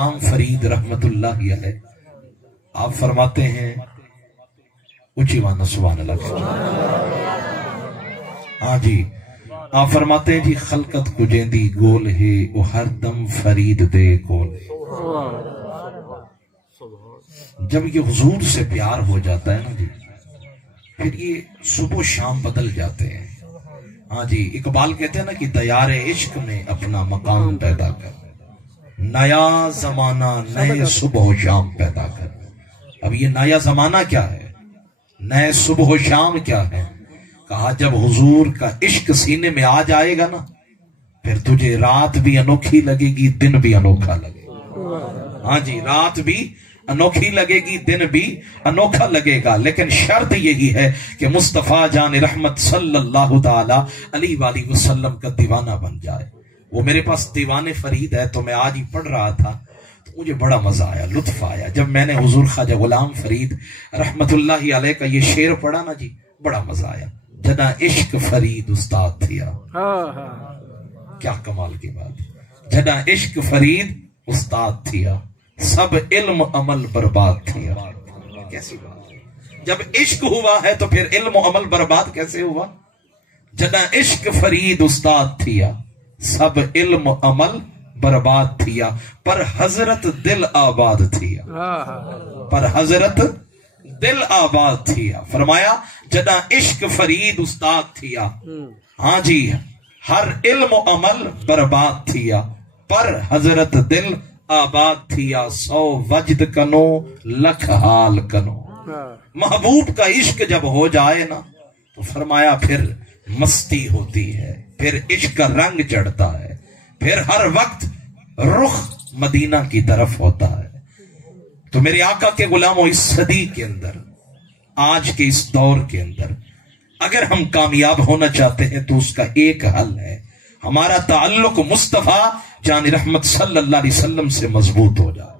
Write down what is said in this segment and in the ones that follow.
غلام فرید رحمت اللہ علیہ آپ فرماتے ہیں اونچی مانا سبحان اللہ، ہاں جی آپ فرماتے ہیں جی خلقت کو جیندی گول ہے وہ ہر دم فرید دے کول۔ جب یہ حضور سے پیار ہو جاتا ہے نا جی، پھر یہ صبح و شام بدل جاتے ہیں۔ ہاں جی اقبال کہتے ہیں نا کہ دیار عشق میں اپنا مقام پیدا کر، نیا زمانہ نئے صبح و شام پیدا کر۔ اب یہ نیا زمانہ کیا ہے، نئے صبح و شام کیا ہے؟ کہا جب حضور کا عشق سینے میں آ جائے گا نا، پھر تجھے رات بھی انوکھی لگے گی، دن بھی انوکھا لگے گا۔ ہاں جی رات بھی انوکھی لگے گی، دن بھی انوکھا لگے گا، لیکن شرط یہی ہے کہ مصطفیٰ جان رحمت صلی اللہ تعالی علیہ وآلہ وسلم کا دیوانہ بن جائے۔ وہ میرے پاس دیوان فرید ہے، تو میں آج ہی پڑھ رہا تھا تو مجھے بڑا مزہ آیا، لطف آیا جب میں نے حضور خواجہ غلام فرید رحمت اللہ علیہ کا یہ شعر پڑھا نا جی، بڑا مزہ آیا۔ جنا عشق فرید استاد تھیا، کیا کمال کی بات، جنا عشق فرید استاد تھیا، سب علم عمل برباد تھیا۔ کیسی بات ہے، جب عشق ہوا ہے تو پھر علم و عمل برباد کیسے ہوا؟ جنا عشق فرید استاد تھیا، سب علم و عمل برباد تھیا، پر حضرت دل آباد تھیا، پر حضرت دل آباد تھیا۔ فرمایا جنا عشق فرید استاد تھیا، ہاں جی ہر علم و عمل برباد تھیا، پر حضرت دل آباد تھیا، سو وجد کنو لکھ حال کنو۔ محبوب کا عشق جب ہو جائے نا تو فرمایا پھر مستی ہوتی ہے، پھر عشق کا رنگ چڑھتا ہے، پھر ہر وقت رخ مدینہ کی طرف ہوتا ہے۔ تو میرے آقا کے غلاموں، اس صدی کے اندر، آج کے اس دور کے اندر اگر ہم کامیاب ہونا چاہتے ہیں تو اس کا ایک حل ہے، ہمارا تعلق مصطفیٰ جان رحمت صلی اللہ علیہ وسلم سے مضبوط ہو جائے۔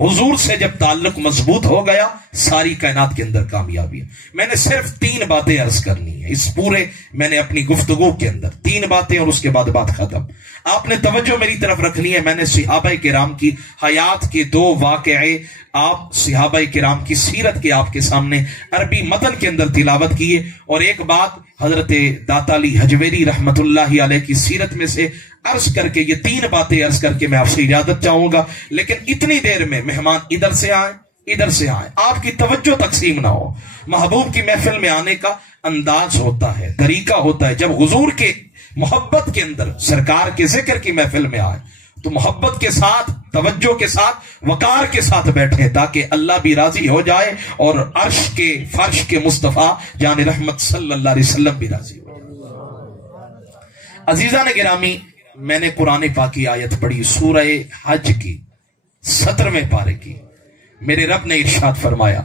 حضور سے جب تعلق مضبوط ہو گیا، ساری کائنات کے اندر کامیابی ہے۔ میں نے صرف 3 باتیں عرض کرنی ہے اس پورے میں نے اپنی گفتگو کے اندر، 3 باتیں اور اس کے بعد بات ختم۔ آپ نے توجہ میری طرف رکھنی ہے۔ میں نے صحابہ کرام کی حیات کے 2 واقعے، آپ صحابہ کرام کی سیرت کے آپ کے سامنے عربی متن کے اندر تلاوت کیے، اور ایک بات حضرت داتا علی حجویری رحمت اللہ علیہ کی سیرت میں سے عرض کر کے، یہ 3 باتیں عرض کر کے میں آپ سے اجازت چاہوں گا۔ لیکن اتنی دیر میں مہمان ادھر سے آئیں، ادھر سے آئیں، آپ کی توجہ تقسیم نہ ہو۔ محبوب کی محفل میں آنے کا انداز ہوتا ہے، طریقہ ہوتا ہے۔ جب حضور کے محبت کے اندر، سرکار کے ذکر کی محفل میں آئے تو محبت کے ساتھ، توجہ کے ساتھ، وقار کے ساتھ بیٹھے، تاکہ اللہ بھی راضی ہو جائے اور عرش کے فرش کے مصطفیٰ جان رحمت صلی اللہ علیہ وسلم بھی راضی ہو جائے۔ عزیزان گرامی، میں نے قرآن پاک کی آیت پڑھی، سورہ حج کی 17ویں پارے کی۔ میرے رب نے ارشاد فرمایا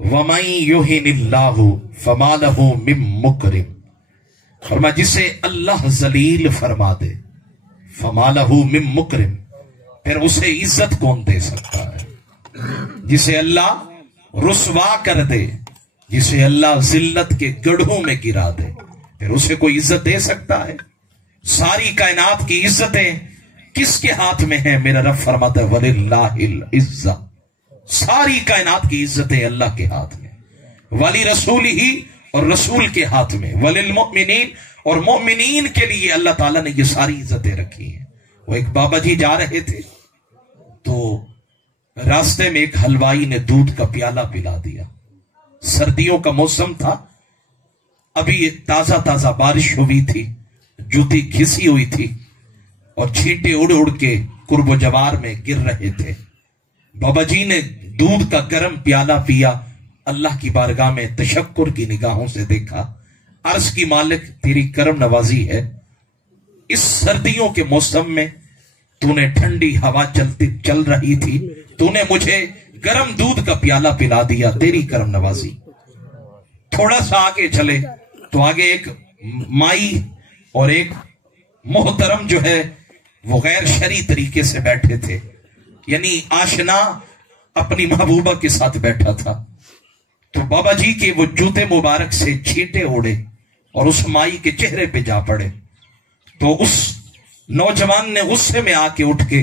وَمَن يُهِنِ اللَّهُ فَمَا لَهُ مِن مُكْرِمٍ، فرمایا جسے اللہ ذلیل فرما دے، فَمَا لَهُ مِن مُكْرِمٍ، پھر اسے عزت کون دے سکتا ہے؟ جسے اللہ رسوا کر دے، جسے اللہ ذلت کے گڑھوں میں گرا دے، پھر اسے کوئی عزت دے سکتا ہے؟ ساری کائنات کی عزتیں کس کے ہاتھ میں ہیں؟ میرا رب فرماتا ہے وَلِلَّهِ الْعِزَّةُ، ساری کائنات کی عزتیں اللہ کے ہاتھ میں، وَلِرَسُولِهِ، اور رسول کے ہاتھ میں، وَلِلْمُؤْمِنِينَ، اور مومنین کے لیے اللہ تعالیٰ نے یہ ساری عزتیں رکھی ہیں۔ وہ ایک بابا جی جا رہے تھے تو راستے میں ایک حلوائی نے دودھ کا پیالہ پلا دیا۔ سردیوں کا موسم تھا، ابھی تازہ تازہ بارش ہوئی تھی، جوتی گھسی ہوئی تھی اور چھینٹے اڑ اڑ کے قرب و جوار میں گر رہے تھے۔ بابا جی نے دودھ کا گرم پیالہ پیا، اللہ کی بارگاہ میں تشکر کی نگاہوں سے دیکھا، عرض کی مالک تیری کرم نوازی ہے، اس سردیوں کے موسم میں تو نے ٹھنڈی ہوا چل رہی تھی، تو نے مجھے گرم دودھ کا پیالہ پلا دیا، تیری کرم نوازی۔ تھوڑا سا آگے چلے تو آگے ایک مائی اور ایک محترم جو ہے وہ غیر شرعی طریقے سے بیٹھے تھے، یعنی آشنا اپنی محبوبہ کے ساتھ بیٹھا تھا۔ تو بابا جی کے وہ جوتے مبارک سے چھینٹے اڑے اور اس مائی کے چہرے پہ جا پڑے۔ تو اس نوجوان نے غصے میں آ کے اٹھ کے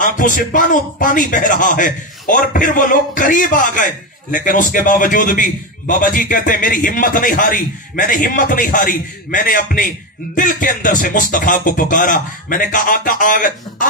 آنکھوں سے پانی بہ رہا ہے، اور پھر وہ لوگ قریب آ گئے، لیکن اس کے باوجود بھی بابا جی کہتے ہیں میری ہمت نہیں ہاری، میں نے ہمت نہیں ہاری، میں نے اپنے دل کے اندر سے مصطفیٰ کو پکارا، میں نے کہا آقا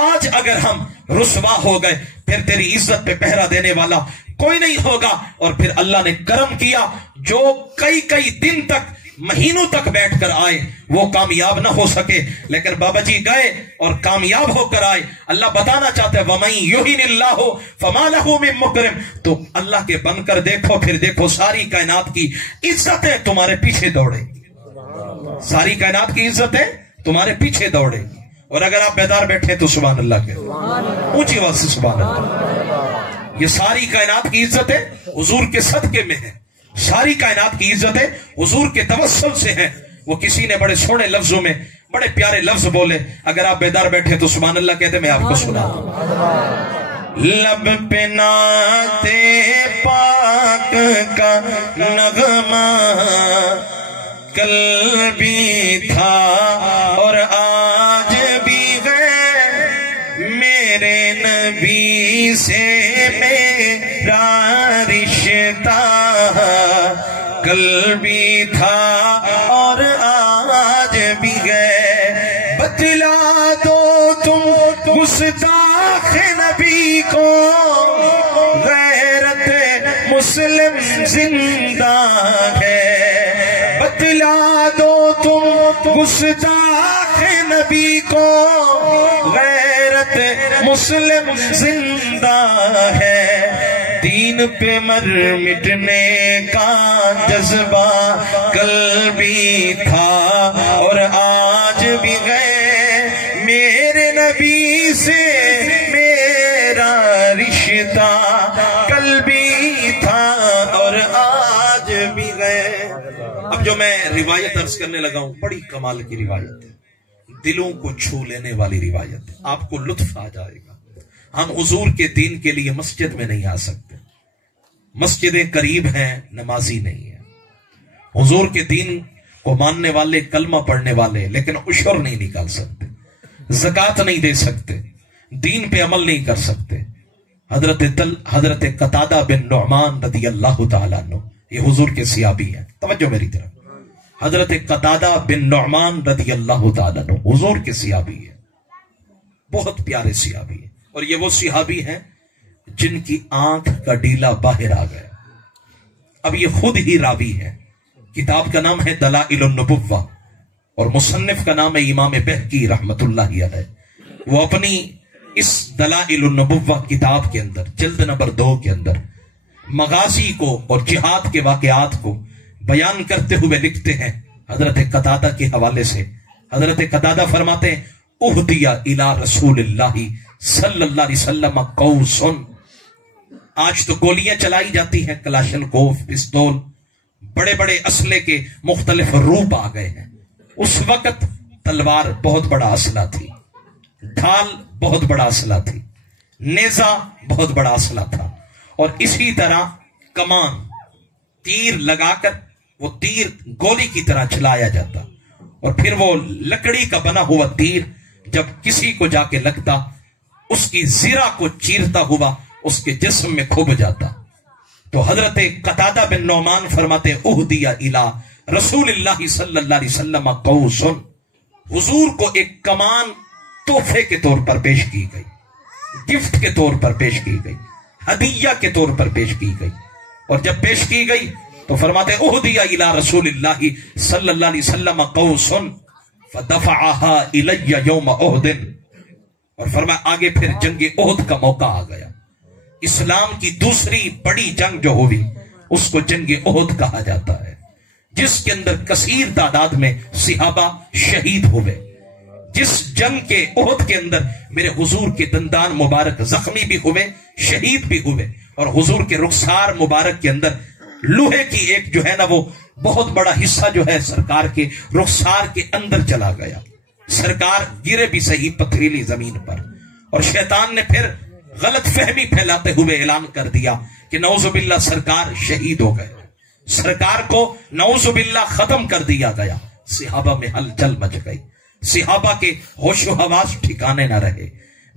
آج اگر ہم رسوا ہو گئے پھر تیری عزت پہ پہرا دینے والا کوئی نہیں ہوگا۔ اور پھر اللہ نے کرم کیا، جو کئی دن تک مہینوں تک بیٹھ کر آئے وہ کامیاب نہ ہو سکے، لیکن بابا جی گئے اور کامیاب ہو کر آئے۔ اللہ بتانا چاہتے ہیں وَمَن يُهِنِ اللَّهُ فَمَا لَهُ مِن مُكْرِمٍ، تو اللہ کے بن کر دیکھو، پھر دیکھو ساری کائنات کی عزتیں تمہارے پیچھے دوڑے گی، ساری کائنات کی عزتیں تمہارے پیچھے دوڑے گی۔ اور اگر آپ بیدار بیٹھے تو سبحان اللہ کے اونچی آواز سے سبحان اللہ۔ یہ ساری کائنات کی عزتیں حضور کے صدقے میں ہیں، ساری کائنات کی عزتیں حضور کے توسل سے ہیں۔ وہ کسی نے بڑے سونے لفظوں میں بڑے پیارے لفظ بولے، اگر آپ بیدار بیٹھے تو سبحان اللہ کہتے میں آپ کو سنا دوں۔ لب پہ نعت پاک کا نغمہ کل بھی تھا اور آج بھی ہے، میرے نبی سے میرا رشتہ کل بھی تھا اور آج بھی ہے۔ بتلا دو تم گستاخ نبی کو، غیرت مسلم زندہ ہے۔ بتلا دو تم گستاخ نبی کو، غیرت مسلم زندہ ہے۔ دین پہ مر مٹنے کا جذبہ کل بھی تھا اور آج بھی ہے، میرے نبی سے میرا رشتہ کل بھی تھا اور آج بھی ہے۔ اب جو میں روایت عرض کرنے لگا ہوں بڑی کمال کی روایت ہے، دلوں کو چھو لینے والی روایت ہے، آپ کو لطف آ جائے گا۔ ہم حضور کے دین کے لیے مسجد میں نہیں آ سکتے، مسجدیں قریب ہیں، نمازی نہیں ہے۔ حضور کے دین کو ماننے والے، کلمہ پڑھنے والے، لیکن عشر نہیں نکال سکتے، زکوٰۃ نہیں دے سکتے، دین پہ عمل نہیں کر سکتے۔ حضرت قتادہ بن نعمان رضی اللہ تعالیٰ عنہ، یہ حضور کے صحابی ہیں، توجہ میری طرف، حضرت قتادہ بن نعمان رضی اللہ تعالیٰ عنہ حضور کے صحابی ہیں، بہت پیارے صحابی ہیں، اور یہ وہ صحابی ہیں جن کی آنکھ کا ڈیلا باہر آ گیا۔ اب یہ خود ہی راوی ہے، کتاب کا نام ہے دلائل النبوہ اور مصنف کا نام ہے امام بہقی رحمت اللہ علیہ۔ وہ اپنی اس دلائل النبوہ کتاب کے اندر جلد نمبر 2 کے اندر مغازی کو اور جہاد کے واقعات کو بیان کرتے ہوئے لکھتے ہیں حضرت قتادہ کے حوالے سے۔ حضرت قتادہ فرماتے ہیں اہدی الی رسول اللہ صلی اللہ علیہ وسلم قوسن، آج تو گولیاں چلائی جاتی ہیں، کلاشن کوف، پستول، بڑے بڑے اسلحے کے مختلف روپ آ گئے ہیں۔ اس وقت تلوار بہت بڑا اسلحہ تھی، ڈھال بہت بڑا اسلحہ تھی، نیزہ بہت بڑا اسلحہ تھا، اور اسی طرح کمان، تیر لگا کر وہ تیر گولی کی طرح چلایا جاتا، اور پھر وہ لکڑی کا بنا ہوا تیر جب کسی کو جا کے لگتا اس کی زرہ کو چیرتا ہوا اس کے جسم میں کھب جاتا۔ تو حضرت قتادہ بن نعمان فرماتے اہدی الی رسول اللہ صلی اللہ علیہ وسلم قوسن، حضور کو ایک کمان تحفے کے طور پر پیش کی گئی، گفٹ کے طور پر پیش کی گئی، ہدیہ کے طور پر پیش کی گئی، اور جب پیش کی گئی تو فرماتے اہدی الی رسول اللہ صلی اللہ علیہ وسلم قوسن فدفعها الی یوم احد، اور فرمایا آگے پھر جنگ احد کا موقع آ گیا۔ اسلام کی دوسری بڑی جنگ جو ہوئی اس کو جنگ احد کہا جاتا ہے، جس کے اندر کثیر تعداد میں صحابہ شہید ہوئے۔ جس جنگ کے احد کے اندر میرے حضور کے دندان مبارک زخمی بھی ہوئے، شہید بھی ہوئے، اور حضور کے رخسار مبارک کے اندر لوہے کی ایک جو ہے نا وہ بہت بڑا حصہ جو ہے سرکار کے رخسار کے اندر چلا گیا۔ سرکار گرے بھی صحیح پتھریلی زمین پر، اور شیطان نے پھر غلط فہمی پھیلاتے ہوئے اعلان کر دیا کہ نعوذ باللہ سرکار شہید ہو گئے، سرکار کو نعوذ باللہ ختم کر دیا گیا۔ صحابہ میں ہلچل مچ گئی، صحابہ کے ہوش و حواس ٹھکانے نہ رہے۔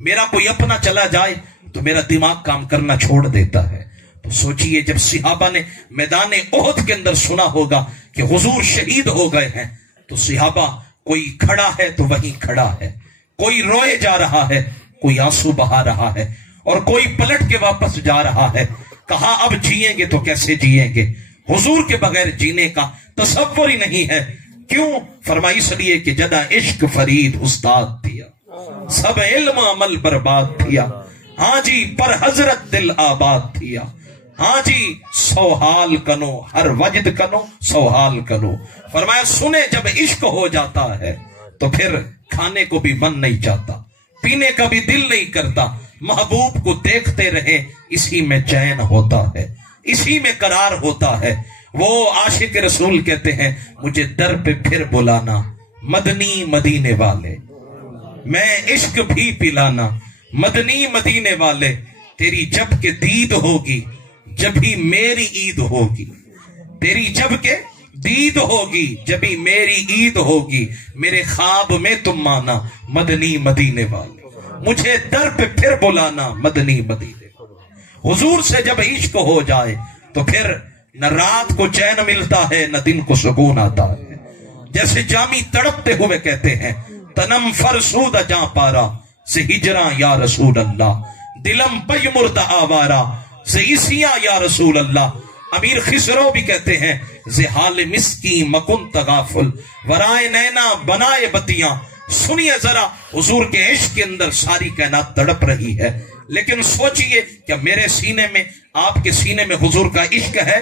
میرا کوئی اپنا چلا جائے تو میرا دماغ کام کرنا چھوڑ دیتا ہے۔ تو سوچئے جب صحابہ نے میدان احد کے اندر سنا ہوگا کہ حضور شہید ہو گئے ہیں، تو صحابہ کوئی کھڑا ہے تو وہیں کھڑا ہے، کوئی روئے جا رہا ہے، کوئی آنسو بہا رہا ہے، اور کوئی پلٹ کے واپس جا رہا ہے۔ کہا اب جئیں گے تو کیسے جئیں گے، حضور کے بغیر جینے کا تصور ہی نہیں ہے۔ کیوں؟ فرمائی اس لیے کہ جدا عشق فرید استاد دیا، سب علم عمل برباد تھیا، ہاں جی پر حضرت دل آباد تھیا، ہاں جی سوحال کنو ہر وجد کنو سوحال کنو۔ فرمایا سنے جب عشق ہو جاتا ہے تو پھر کھانے کو بھی من نہیں چاہتا، پینے کا بھی دل نہیں کرتا، محبوب کو دیکھتے رہے اسی میں چین ہوتا ہے، اسی میں قرار ہوتا ہے۔ وہ عاشق رسول کہتے ہیں مجھے در پہ پھر بلانا مدنی مدینے والے، میں عشق بھی پلانا مدنی مدینے والے، تیری جب کہ دید ہوگی جبھی میری عید ہوگی، تیری جب کہ دید ہوگی جبھی میری عید ہوگی، میرے خواب میں تم مانا مدنی مدینے والے، مجھے در پہ پھر بلانا مدنی مدینے والے۔ حضور سے جب عشق ہو جائے تو پھر نہ رات کو چین ملتا ہے نہ دن کو سکون آتا ہے۔ جیسے جامی تڑپتے ہوئے کہتے ہیں تنم فرسود جاں پارا سے ہجراں یا رسول اللہ، دلم پی مرد آوارا سے عیسیاں یا رسول اللہ۔ امیر خسرو بھی کہتے ہیں زحال مسکی مکن تغافل ورائے نینا بنائے بتیاں۔ سنیے ذرا حضور کے عشق کے اندر ساری کائنات تڑپ رہی ہے، لیکن سوچئے کہ میرے سینے میں آپ کے سینے میں حضور کا عشق ہے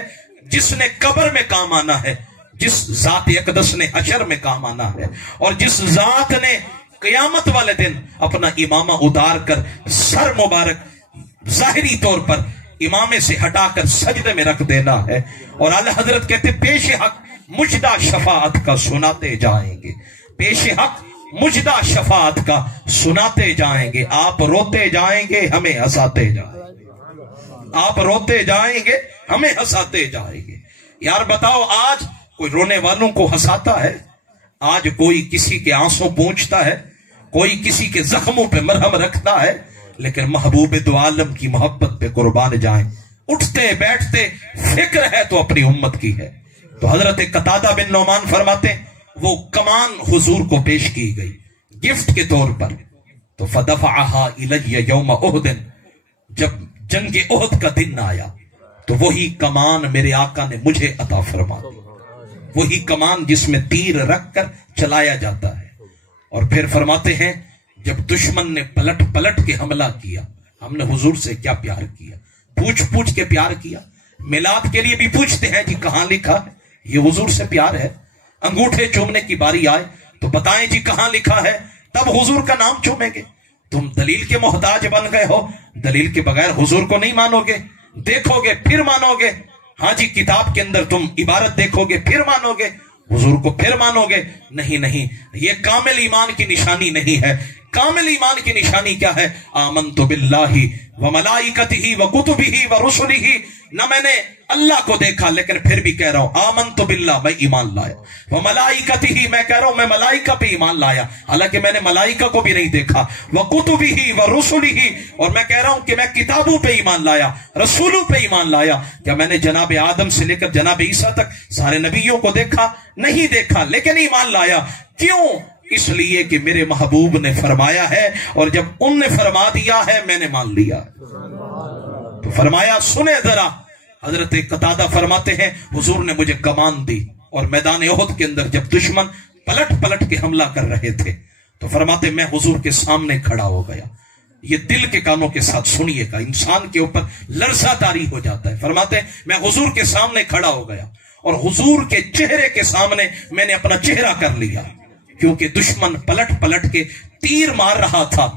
جس نے قبر میں کام آنا ہے، جس ذات اقدس نے حشر میں کام آنا ہے، اور جس ذات نے قیامت والے دن اپنا امامہ اتار کر سر مبارک ظاہری طور پر امامے سے ہٹا کر سجدے میں رکھ دینا ہے۔ اور اعلی حضرت کہتے پیش حق مجدہ شفاعت کا سناتے جائیں گے، پیش حق مجدہ شفاعت کا سناتے جائیں گے، آپ روتے جائیں گے ہمیں ہنساتے جائیں گے، آپ روتے جائیں گے ہمیں ہنساتے جائیں گے۔ یار بتاؤ آج کوئی رونے والوں کو ہنساتا ہے؟ آج کوئی کسی کے آنسوں پونچھتا ہے؟ کوئی کسی کے زخموں پہ مرہم رکھتا ہے؟ لیکن محبوب دو عالم کی محبت پہ قربان جائیں، اٹھتے بیٹھتے فکر ہے تو اپنی امت کی ہے۔ تو حضرت قتادہ بن نعمان فرماتے ہیں وہ کمان حضور کو پیش کی گئی گفٹ کے طور پر، تو فدفعها الی یوم احد، جب جنگ احد کا دن آیا تو وہی کمان میرے آقا نے مجھے عطا فرما دی، وہی کمان جس میں تیر رکھ کر چلایا جاتا ہے۔ اور پھر فرماتے ہیں جب دشمن نے پلٹ پلٹ کے حملہ کیا، ہم نے حضور سے کیا پیار کیا، پوچھ پوچھ کے پیار کیا۔ میلاد کے لیے بھی پوچھتے ہیں جی کہاں لکھا ہے، یہ حضور سے پیار ہے۔ انگوٹھے چومنے کی باری آئے تو بتائیں جی کہاں لکھا ہے، تب حضور کا نام چومیں گے۔ تم دلیل کے محتاج بن گئے ہو، دلیل کے بغیر حضور کو نہیں مانو گے، دیکھو گے پھر مانو گے۔ ہاں جی کتاب کے اندر تم عبارت دیکھو گے پھر مانو گے، حضور کو پھر مانو گے۔ نہیں، یہ کامل ایمان کی نشانی نہیں ہے۔ کامل ایمان کی نشانی کیا ہے؟ آمنت باللہ وملائکتہ وکتبہ ورسلہ۔ نہ میں نے اللہ کو دیکھا لیکن پھر بھی کہہ رہا ہوں آمنت باللہ، میں ایمان لایا، وملائکتہ میں کہہ رہا ہوں میں ملائکہ پہ ایمان لایا، حالانکہ میں نے ملائکہ کو بھی نہیں دیکھا، وکتبہ ورسلہ، اور میں کہہ رہا ہوں کہ میں کتابوں پہ ایمان لایا، رسولوں پہ ایمان لایا۔ کیا میں نے جناب آدم سے لے کر جناب عیسیٰ تک سارے نبیوں کو دیکھا؟ نہیں دیکھا، لیکن ایمان لایا۔ کیوں؟ اس لیے کہ میرے محبوب نے فرمایا ہے، اور جب ان نے فرما دیا ہے میں نے مان لیا۔ تو فرمایا سنے ذرا، حضرت قتادہ فرماتے ہیں حضور نے مجھے کمان دی، اور میدان احد کے اندر جب دشمن پلٹ پلٹ کے حملہ کر رہے تھے تو فرماتے میں حضور کے سامنے کھڑا ہو گیا۔ یہ دل کے کانوں کے ساتھ سنیے گا، انسان کے اوپر لرزہ طاری ہو جاتا ہے۔ فرماتے ہیں میں حضور کے سامنے کھڑا ہو گیا، اور حضور کے چہرے کے سامنے میں نے اپنا چہرہ کر لیا، کیونکہ دشمن پلٹ پلٹ کے تیر مار رہا تھا۔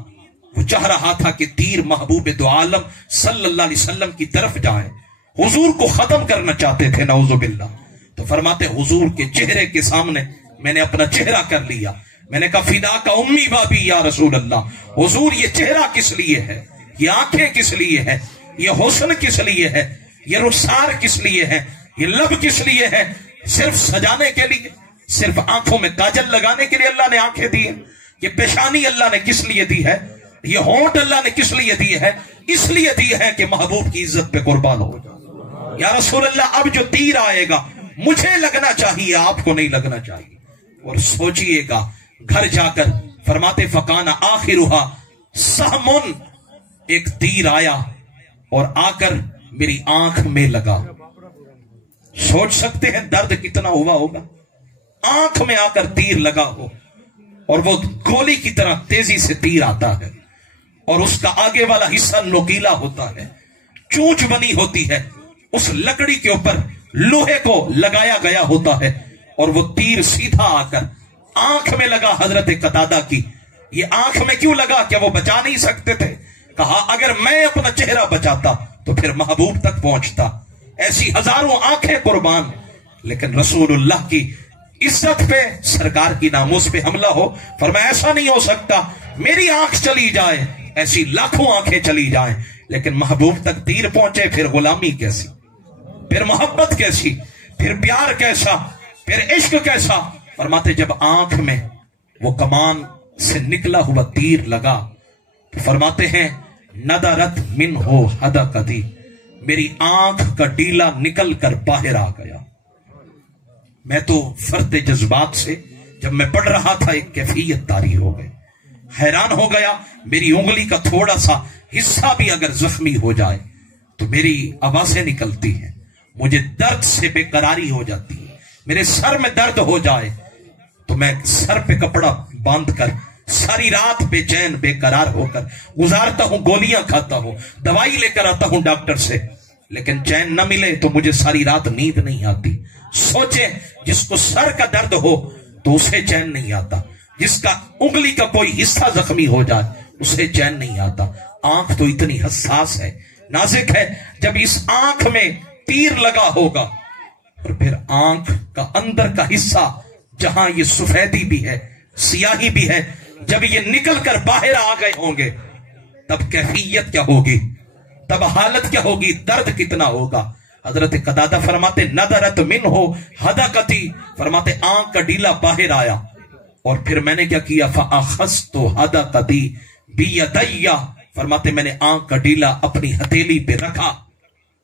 وہ چاہ رہا تھا کہ تیر محبوب دو عالم صلی اللہ علیہ وسلم کی طرف جائیں، حضور کو ختم کرنا چاہتے تھے، نعوذ باللہ۔ تو فرماتے حضور کے چہرے کے سامنے میں نے اپنا چہرہ کر لیا۔ میں نے کہا فدا کا امی بابی یا رسول اللہ، حضور یہ چہرہ کس لیے ہے، یہ آنکھیں کس لیے ہے، یہ حسن کس لیے ہے، یہ رخسار کس لیے ہے، یہ لب کس لیے ہے؟ صرف سجانے کے لیے؟ صرف آنکھوں میں کاجل لگانے کے لیے اللہ نے آنکھیں دی ہیں؟ یہ پیشانی اللہ نے کس لیے دی ہے؟ یہ ہونٹ اللہ نے کس لیے دی ہے؟ اس لیے دی ہے کہ محبوب کی عزت پہ قربان ہو جائے۔ یا رسول اللہ اب جو تیر آئے گا مجھے لگنا چاہیے، آپ کو نہیں لگنا چاہیے۔ اور سوچئے گا گھر جا کر، فرماتے فکان آخرھا سہمن، ایک تیر آیا اور آ کر میری آنکھ میں لگا۔ سوچ سکتے ہیں درد کتنا ہوا ہوگا؟ آنکھ میں آ کر تیر لگا ہو، اور وہ گولی کی طرح تیزی سے تیر آتا ہے، اور اس کا آگے والا حصہ نوکیلا ہوتا ہے، چونچ بنی ہوتی ہے، اس لکڑی کے اوپر لوہے کو لگایا گیا ہوتا ہے، اور وہ تیر سیدھا آ کر آنکھ میں لگا حضرت قتادہ کی۔ یہ آنکھ میں کیوں لگا؟ کہ وہ بچا نہیں سکتے تھے۔ کہا اگر میں اپنا چہرہ بچاتا تو پھر محبوب تک پہنچتا۔ ایسی ہزاروں آنکھیں قربان، لیکن رسول اللہ کی عزت پہ، سرکار کی ناموس پہ حملہ ہو۔ فرمایا ایسا نہیں ہو سکتا، میری آنکھ چلی جائے، ایسی لاکھوں آنکھیں چلی جائیں، لیکن محبوب تک تیر پہنچے، پھر غلامی کیسی، پھر محبت کیسی، پھر پیار کیسا، پھر عشق کیسا۔ فرماتے جب آنکھ میں وہ کمان سے نکلا ہوا تیر لگا تو فرماتے ہیں ندرت من ہو ہدا کدی، میری آنکھ کا ڈیلا نکل کر باہر آ گیا۔ میں تو فرد جذبات سے جب میں پڑھ رہا تھا ایک کیفیت طاری ہو گئی، حیران ہو گیا۔ میری انگلی کا تھوڑا سا حصہ بھی اگر زخمی ہو جائے تو میری آوازیں نکلتی ہیں، مجھے درد سے بے قراری ہو جاتی ہے۔ میرے سر میں درد ہو جائے تو میں سر پہ کپڑا باندھ کر ساری رات بے چین بے قرار ہو کر گزارتا ہوں، گولیاں کھاتا ہوں، دوائی لے کر آتا ہوں ڈاکٹر سے، لیکن چین نہ ملے تو مجھے ساری رات نیند نہیں آتی۔ سوچیں جس کو سر کا درد ہو تو اسے چین نہیں آتا، جس کا انگلی کا کوئی حصہ زخمی ہو جائے اسے چین نہیں آتا۔ آنکھ تو اتنی حساس ہے، نازک ہے، جب اس آنکھ میں تیر لگا ہوگا اور پھر آنکھ کا اندر کا حصہ جہاں یہ سفیدی بھی ہے، سیاہی بھی ہے، جب یہ نکل کر باہر آ گئے ہوں گے تب کیفیت کیا ہوگی، تب حالت کیا ہوگی، درد کتنا ہوگا۔ حضرت قتادہ فرماتے ندرت من ہو حدقتی، فرماتے آنکھ کا ڈیلا باہر آیا، اور پھر میں نے کیا کیا، فاخذت حدقتی بیدی، فرماتے میں نے آنکھ کا ڈیلا اپنی ہتھیلی پہ رکھا،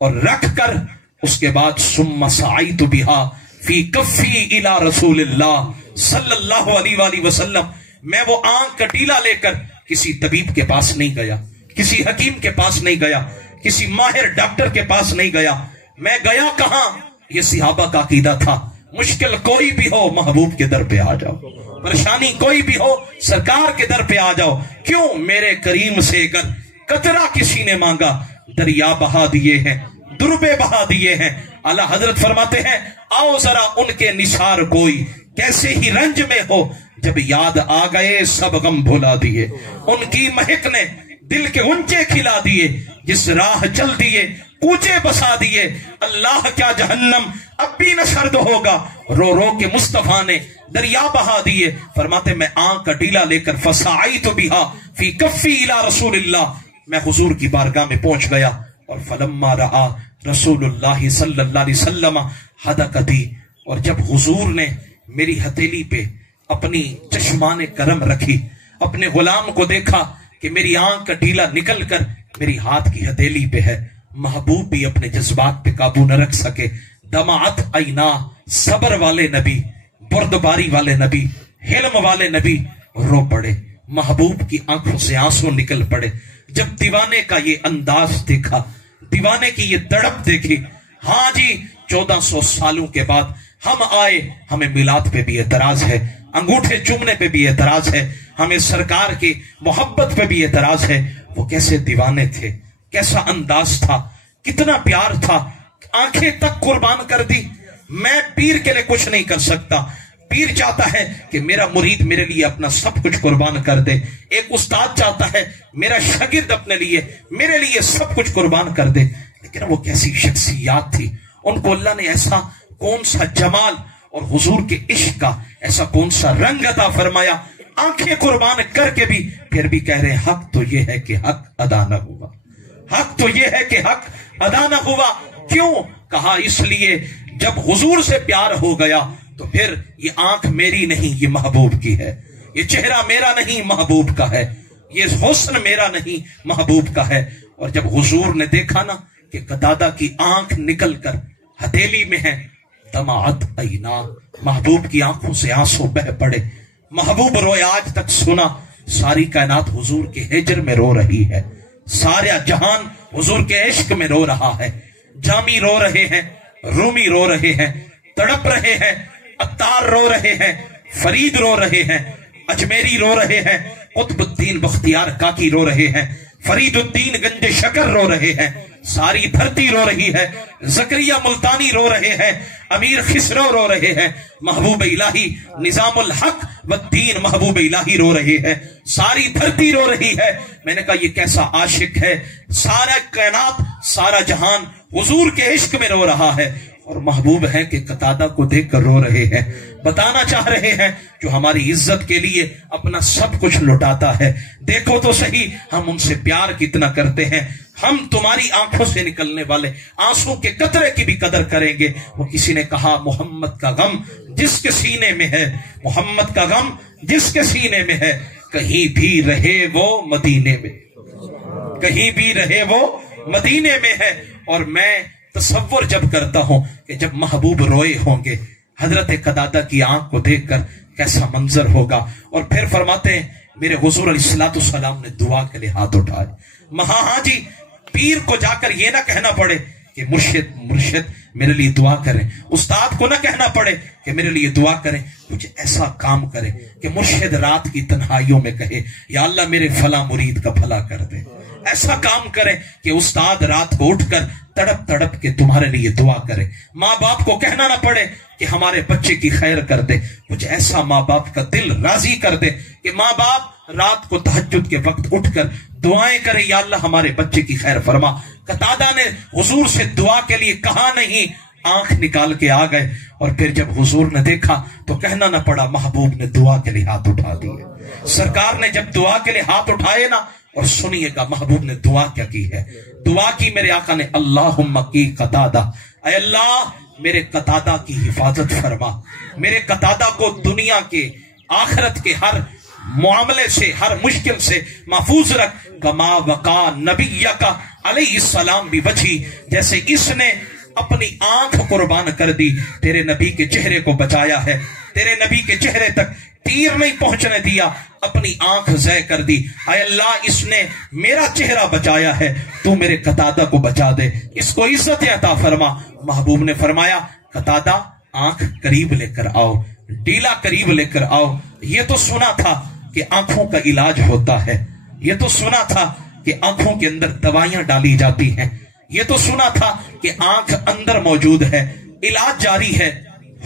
اور رکھ کر اس کے بعد ثم سعیت بہا فی کفی الی رسول اللہ صلی اللہ علیہ وآلہ وسلم، میں وہ آنکھ کا ڈیلا لے کر کسی طبیب کے پاس نہیں گیا، کسی حکیم کے پاس نہیں گیا، کسی ماہر ڈاکٹر کے پاس نہیں گیا، میں گیا کہاں؟ یہ صحابہ کا عقیدہ تھا، مشکل کوئی بھی ہو محبوب کے در پہ آ جاؤ، پریشانی کوئی بھی ہو سرکار کے در پہ آ جاؤ۔ کیوں؟ میرے کریم سے اگر قطرہ کسی نے مانگا دریا بہا دیے ہیں، دربے بہا دیے ہیں۔ اعلیٰ حضرت فرماتے ہیں آؤ ذرا ان کے نثار کوئی کیسے ہی رنج میں ہو، جب یاد آ گئے سب غم بھلا دیے، ان کی مہک نے دل کے اونچے کھلا دیے، جس راہ چل دیے کوچے بسا دیے، اللہ کیا جہنم اب بھی نہ سرد ہوگا، رو رو کے مصطفیٰ نے دریا بہا دیے۔ فرماتے میں آنکھ کا ڈیلا لے کر فسعیت بہا فی کفی الی رسول اللہ، میں حضور کی بارگاہ میں پہنچ گیا، اور فلما رآ رسول اللہ صلی اللہ علیہ وسلم حدقتی، اور جب حضور نے میری ہتھیلی پہ اپنی چشمان کرم رکھی، اپنے غلام کو دیکھا کہ میری آنکھ کا ڈیلا نکل کر میری ہاتھ کی ہتھیلی پہ ہے، محبوب بھی اپنے جذبات پہ قابو نہ رکھ سکے، دمعت عینا، صبر والے نبی، بردباری والے نبی، حلم والے نبی رو پڑے، محبوب کی آنکھوں سے آنسو نکل پڑے۔ جب دیوانے کا یہ انداز دیکھا، دیوانے کی یہ تڑپ دیکھی، ہاں جی 1400 سالوں کے بعد ہم آئے، ہمیں میلاد پہ بھی اعتراض ہے، انگوٹھے چومنے پہ بھی اعتراض ہے، ہمیں سرکار کی محبت پہ بھی اعتراض ہے۔ وہ کیسے دیوانے تھے، کیسا انداز تھا، کتنا پیار تھا، آنکھیں تک قربان کر دی۔ میں پیر کے لیے کچھ نہیں کر سکتا، پیر چاہتا ہے کہ میرا مرید میرے لیے اپنا سب کچھ قربان کر دے، ایک استاد چاہتا ہے میرا شاگرد اپنے لیے میرے لیے سب کچھ قربان کر دے، لیکن وہ کیسی شخصیات تھی، ان کو اللہ نے ایسا کون سا جمال اور حضور کے عشق کا ایسا کون سا رنگ عطا فرمایا، آنکھیں قربان کر کے بھی پھر بھی کہہ رہے حق تو یہ ہے کہ حق ادا نہ ہوا، حق تو یہ ہے کہ حق ادا نہ ہوا۔ کیوں؟ کہا اس لیے جب حضور سے پیار ہو گیا تو پھر یہ آنکھ میری نہیں، یہ محبوب کی ہے، یہ چہرہ میرا نہیں محبوب کا ہے۔ یہ حسن میرا نہیں محبوب کا ہے۔ اور جب حضور نے دیکھا نا کہ قتادہ کی آنکھ نکل کر ہتھیلی میں ہے، دمعت عینا، محبوب کی آنکھوں سے آنسو بہ پڑے۔ محبوب روئے، آج تک سنا ساری کائنات حضور کے ہجر میں رو رہی ہے، سارا جہان حضور کے عشق میں رو رہا ہے۔ جامی رو رہے ہیں، رومی رو رہے ہیں، تڑپ رہے ہیں، عطار رو رہے ہیں، فرید رو رہے ہیں، اجمیری رو رہے ہیں، قطب الدین بختیار کاکی رو رہے ہیں، فرید الدین گنج شکر رو رہے ہیں، ساری دھرتی رو رہی ہے، زکریا ملتانی رو رہے ہیں، امیر خسرو رو رہے ہیں، محبوب الہی نظام الحق والدین محبوب الہی رو رہے ہیں، ساری دھرتی رو رہی ہے۔ میں نے کہا یہ کیسا عاشق ہے، سارا کائنات سارا جہان حضور کے عشق میں رو رہا ہے، اور محبوب ہیں کہ قتادہ کو دیکھ کر رو رہے ہیں، بتانا چاہ رہے ہیں جو ہماری عزت کے لیے اپنا سب کچھ لٹاتا ہے، دیکھو تو صحیح ہم ان سے پیار کتنا کرتے ہیں، ہم تمہاری آنکھوں سے نکلنے والے آنسوں کے قطرے کی بھی قدر کریں گے۔ وہ کسی نے کہا محمد کا غم جس کے سینے میں ہے، محمد کا غم جس کے سینے میں ہے، کہیں بھی رہے وہ مدینے میں، کہیں بھی رہے وہ مدینے میں ہے۔ اور میں تصور جب کرتا ہوں کہ جب محبوب روئے ہوں گے حضرت قتادہ کی آنکھ کو دیکھ کر کیسا منظر ہوگا۔ اور پھر فرماتے ہیں میرے حضور علیہ السلام نے دعا کے لیے ہاتھ اٹھائے۔ ہاں جی، پیر کو جا کر یہ نہ کہنا پڑے کہ مرشد میرے لیے دعا کریں، استاد کو نہ کہنا پڑے کہ میرے لیے دعا کریں، کچھ ایسا کام کرے کہ مرشد رات کی تنہائیوں میں کہے یا اللہ میرے فلاں مرید کا بھلا کر دے۔ ایسا کام کرے کہ استاد رات کو اٹھ کر تڑپ تڑپ کے تمہارے لیے دعا کرے، ماں باپ کو کہنا نہ پڑے کہ ہمارے بچے کی خیر کر دے، کچھ ایسا ماں باپ کا دل راضی کر دے کہ ماں باپ رات کو تہجد کے وقت اٹھ کر دعائیں کرے یا اللہ ہمارے بچے کی خیر فرما۔ قتادہ نے حضور سے دعا کے لیے کہا نہیں، آنکھ نکال کے آ گئے، اور پھر جب حضور نے دیکھا تو کہنا نہ پڑا محبوب نے دعا کے لیے ہاتھ اٹھا دیے۔ سرکار نے جب دعا کے لیے ہاتھ اٹھائے نا، اور سنیے گا محبوب نے دعا کیا کی ہے، دعا کی میرے آقا نے اللہم کی قتادہ، اے اللہ میرے قتادہ کی حفاظت فرما، میرے قتادہ کو دنیا کے آخرت کے ہر معاملے سے ہر مشکل سے محفوظ رکھ، کما وقا نبیک علیہ السلام بوجہی، جیسے اس نے اپنی آنکھ قربان کر دی، تیرے نبی کے چہرے کو بچایا ہے، تیرے نبی کے چہرے تک تیر نہیں پہنچنے دیا، اپنی آنکھ ضائع کر دی۔ اے اللہ اس نے میرا چہرہ بچایا ہے، تو میرے قتادہ کو بچا دے، اس کو عزت عطا فرما۔ محبوب نے فرمایا قتادہ آنکھ قریب لے کر آؤ، ڈیلا قریب لے کر آؤ۔ یہ تو سنا تھا کہ آنکھوں کا علاج ہوتا ہے، یہ تو سنا تھا کہ آنکھوں کے اندر دوائیاں ڈالی جاتی ہیں، یہ تو سنا تھا کہ آنکھ اندر موجود ہے، علاج جاری ہے،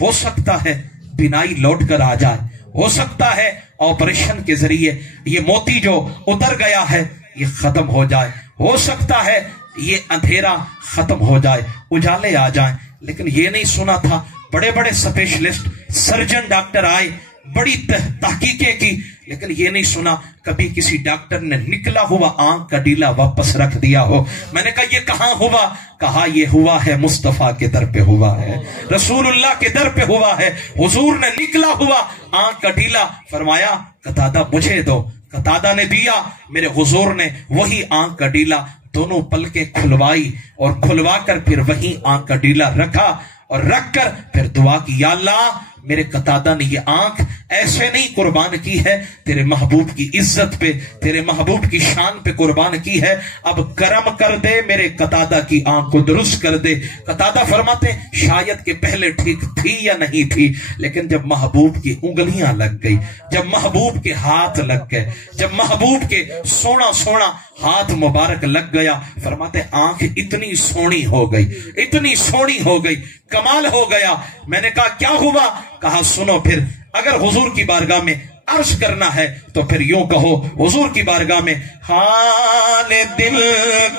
ہو سکتا ہے بینائی لوٹ کر آ جائے، ہو سکتا ہے آپریشن کے ذریعے یہ موتی جو اتر گیا ہے یہ ختم ہو جائے، ہو سکتا ہے یہ اندھیرا ختم ہو جائے، اجالے آ جائیں۔ لیکن یہ نہیں سنا تھا، بڑے بڑے اسپیشلسٹ سرجن ڈاکٹر آئے، بڑی تحقیقیں کی، لیکن یہ نہیں سنا کبھی کسی ڈاکٹر نے نکلا ہوا آنکھ کا ڈیلا واپس رکھ دیا ہو۔ میں نے کہا یہ کہاں ہوا؟ کہا یہ ہوا ہے مصطفیٰ کے در پہ ہوا ہے، رسول اللہ کے در پہ ہوا ہے۔ حضور نے نکلا ہوا آنکھ کا ڈیلا فرمایا قتادہ مجھے دو، قتادہ نے دیا، میرے حضور نے وہی آنکھ کا ڈیلا دونوں پلکیں کھلوائی، اور کھلوا کر پھر وہی آنکھ کا ڈیلا رکھا، اور رکھ کر پھر دعا کی یا اللہ میرے قتادہ نے یہ آنکھ ایسے نہیں قربان کی ہے، تیرے محبوب کی عزت پہ، تیرے محبوب کی شان پہ قربان کی ہے، اب کرم کر دے میرے قتادہ کی آنکھ کو درست کر دے۔ قتادہ فرماتے شاید کہ پہلے ٹھیک تھی یا نہیں تھی، لیکن جب محبوب کی انگلیاں لگ گئی، جب محبوب کے ہاتھ لگ گئے، جب محبوب کے سونا سونا ہاتھ مبارک لگ گیا، فرماتے آنکھ اتنی سونی ہو گئی، اتنی سونی ہو گئی، کمال ہو گیا۔ میں نے کہا کیا ہوا؟ کہا سنو پھر اگر حضور کی بارگاہ میں عرض کرنا ہے تو پھر یوں کہو حضور کی بارگاہ میں حال دل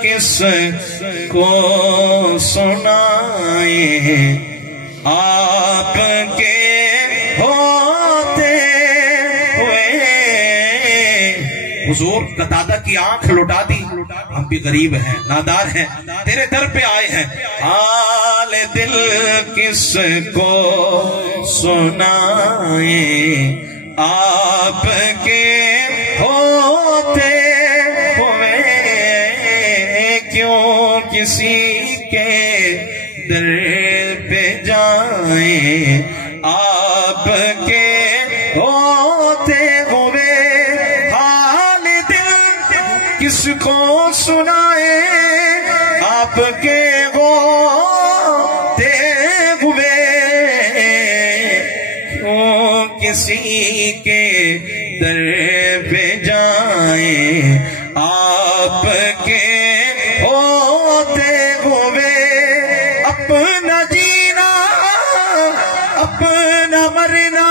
کس کو سنائے آپ کے ہوتے ہوئے۔ حضور قتادہ کی آنکھ لٹا دی، ہم بھی غریب ہیں، نادار ہیں، تیرے در پہ آئے ہیں، حال دل کس کو سنائے آپ کے ہوتے کسی کے در پہ جائیں آپ کے ہوتے ہوئے حال دل کس کو سنائے آپ کے ہوتے ہوئے کیوں کسی کے در پہ جائیں آپ کے ہوتے ہوئے اپنا جینا اپنا مرنا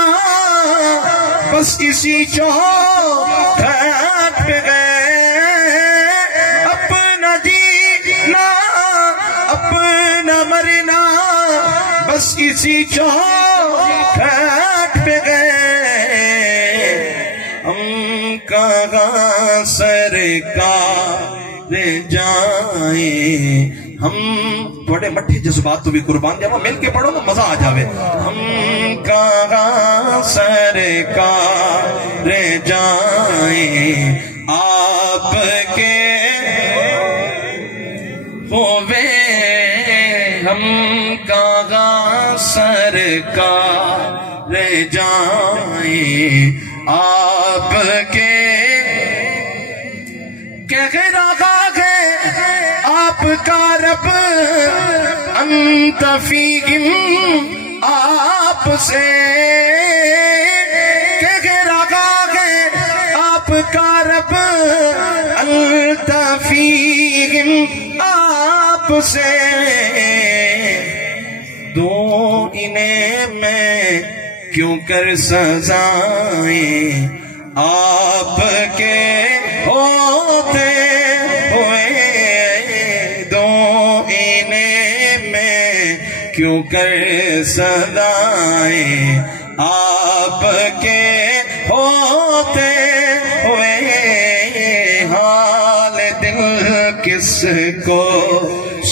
بس اسی چوکھٹ پہ گئے اپنا جینا اپنا مرنا بس اسی چوکھٹ پہ گئے ہم کہاں سرکار جائیں ہم تھوڑے مٹھے جذبات تو بھی قربان جاؤ مل کے پڑھو نا مزہ آ جاوے ہم کہاں سرکار جائیں آپ کے ہوئے ہم کہاں سرکار جائیں آپ کے کہہ رہا ہے آپ کا رب انت فیہم آپ سے کہہ رہا ہے آپ کا رب انت فیہم آپ سے دو انہیں میں کیوں کر سزائیں آپ کے ہوتے ہوئے دو انہیں میں کیوں کر سزائیں آپ کے ہوتے ہوئے حال دل کس کو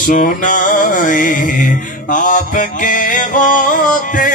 سنائیں آپ کے ہوتے